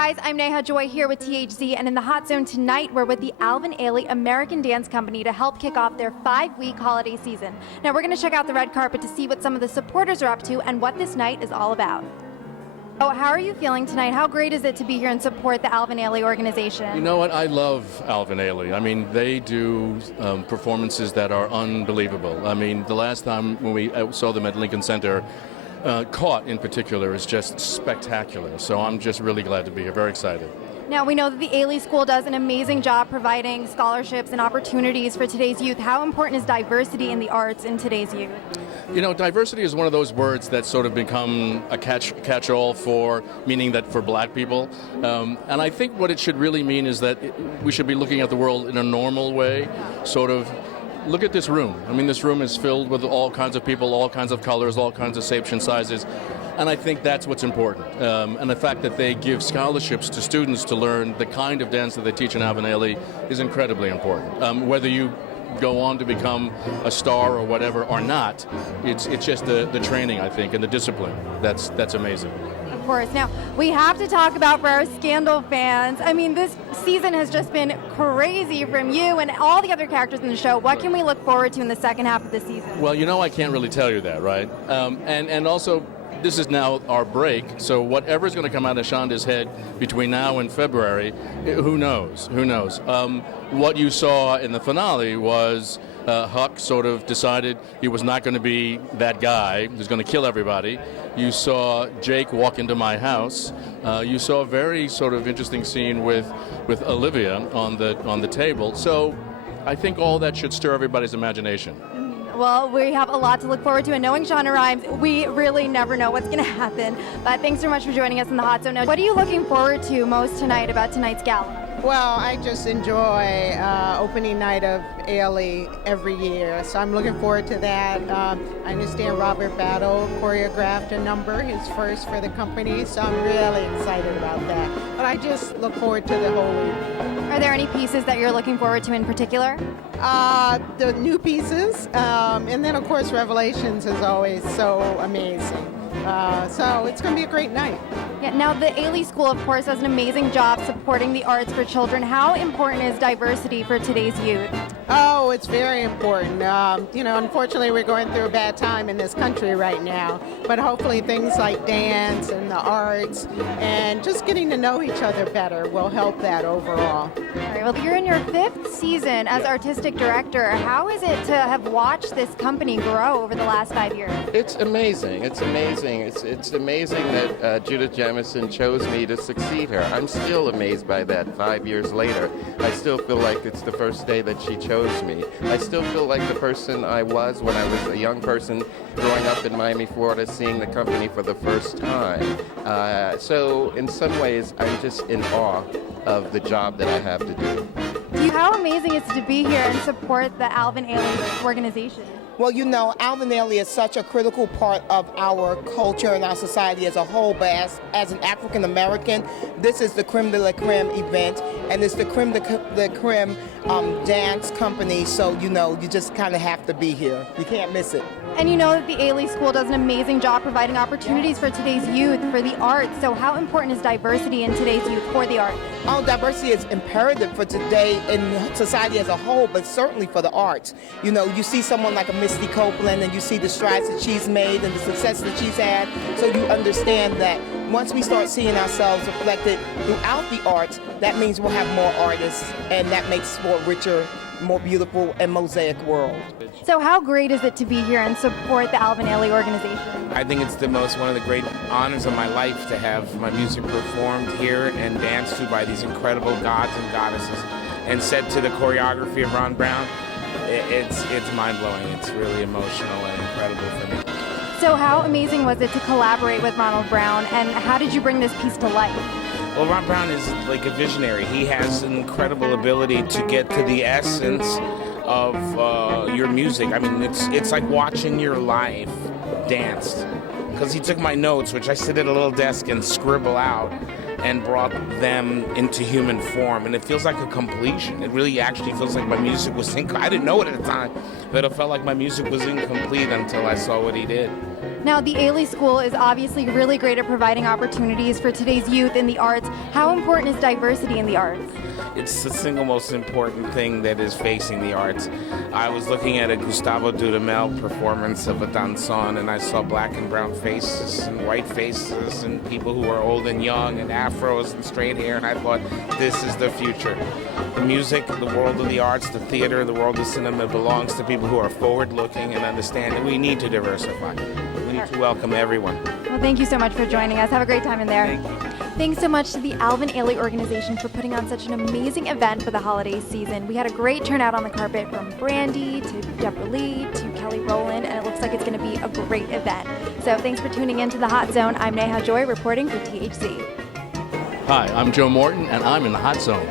guys, I'm Neha Joy here with THZ, and in the Hot Zone tonight, we're with the Alvin Ailey American Dance Company to help kick off their 5-week holiday season. Now we're going to check out the red carpet to see what some of the supporters are up to and what this night is all about. Oh, how are you feeling tonight? How great is it to be here and support the Alvin Ailey organization? You know what? I love Alvin Ailey. I mean, they do performances that are unbelievable. I mean, the last time when we saw them at Lincoln Center, Caught in particular is just spectacular. So I'm just really glad to be here. Very excited. Now, we know that the Ailey School does an amazing job providing scholarships and opportunities for today's youth. How important is diversity in the arts in today's youth? You know, diversity is one of those words that sort of become a catch-all for, meaning that for black people. And I think what it should really mean is that we should be looking at the world in a normal way, sort of. Look at this room. I mean, this room is filled with all kinds of people, all kinds of colors, all kinds of shapes and sizes. And I think that's what's important. And the fact that they give scholarships to students to learn the kind of dance that they teach in Alvin Ailey is incredibly important. Whether you go on to become a star or whatever or not, it's just the training, I think, and the discipline. That's amazing. Of course. Now, we have to talk about for our Scandal fans. I mean, this season has just been crazy from you and all the other characters in the show. What can we look forward to in the second half of the season? Well, you know, I can't really tell you that, right? And also, this is now our break, so whatever's going to come out of Shonda's head between now and February, who knows? Who knows? What you saw in the finale was Huck sort of decided he was not going to be that guy who's going to kill everybody. You saw Jake walk into my house. You saw a very sort of interesting scene with Olivia on the table. So I think all that should stir everybody's imagination. Well, we have a lot to look forward to, and knowing Shonda Rhimes, we really never know what's going to happen. But thanks so much for joining us in the Hot Zone. Now, what are you looking forward to most tonight about tonight's gala? Well, I just enjoy opening night of Ailey every year, so I'm looking forward to that. I understand Robert Battle choreographed a number, his first for the company, so I'm really excited about that. But I just look forward to the whole week. Are there any pieces that you're looking forward to in particular? The new pieces, and then of course Revelations is always so amazing. So it's going to be a great night. Yeah, now the Ailey School, of course, does an amazing job supporting the arts for children. How important is diversity for today's youth? Oh, it's very important. You know, unfortunately, we're going through a bad time in this country right now. But hopefully things like dance and the arts and just getting to know each other better will help that overall. All right, well, you're in your 5th season as artistic director. How is it to have watched this company grow over the last 5 years? It's amazing. It's amazing. It's amazing that Judith Jamison chose me to succeed her. I'm still amazed by that 5 years later. I still feel like it's the first day that she chose me. I still feel like the person I was when I was a young person growing up in Miami, Florida, seeing the company for the first time. So in some ways, I'm just in awe of the job that I have to do. How amazing is it to be here and support the Alvin Ailey organization? Well, you know, Alvin Ailey is such a critical part of our culture and our society as a whole, but as an African American, this is the creme de la creme event, and it's the creme de la creme dance company, so, you know, you just kind of have to be here. You can't miss it. And you know that the Ailey School does an amazing job providing opportunities for today's youth for the arts. So how important is diversity in today's youth for the arts? Oh, diversity is imperative for today in society as a whole, but certainly for the arts. You know, you see someone like a Misty Copeland and you see the strides that she's made and the success that she's had, so you understand that once we start seeing ourselves reflected throughout the arts, that means we'll have more artists, and that makes for a richer, more beautiful and mosaic world. So how great is it to be here and support the Alvin Ailey organization? I think it's one of the great honors of my life to have my music performed here and danced to by these incredible gods and goddesses and set to the choreography of Ron Brown. It's mind-blowing. It's really emotional and incredible for me. So how amazing was it to collaborate with Ronald Brown, and how did you bring this piece to life? Well, Ron Brown is like a visionary. He has an incredible ability to get to the essence of your music. I mean, it's like watching your life danced. Because he took my notes, which I sit at a little desk and scribble out, and brought them into human form. And it feels like a completion. It really actually feels like my music was I didn't know it at the time, but it felt like my music was incomplete until I saw what he did. Now, the Ailey School is obviously really great at providing opportunities for today's youth in the arts. How important is diversity in the arts? It's the single most important thing that is facing the arts. I was looking at a Gustavo Dudamel performance of a danzón, and I saw black and brown faces and white faces and people who are old and young and afros and straight hair, and I thought, this is the future. The music, the world of the arts, the theater, the world of cinema belongs to people who are forward-looking and understand that we need to diversify. We need to welcome everyone. Well, thank you so much for joining us. Have a great time in there. Thank you. Thanks so much to the Alvin Ailey organization for putting on such an amazing event for the holiday season. We had a great turnout on the carpet, from Brandy to Deborah Lee to Kelly Rowland, and it looks like it's going to be a great event. So thanks for tuning in to The Hot Zone. I'm Neha Joy reporting for THC. Hi, I'm Joe Morton, and I'm in the Hot Zone.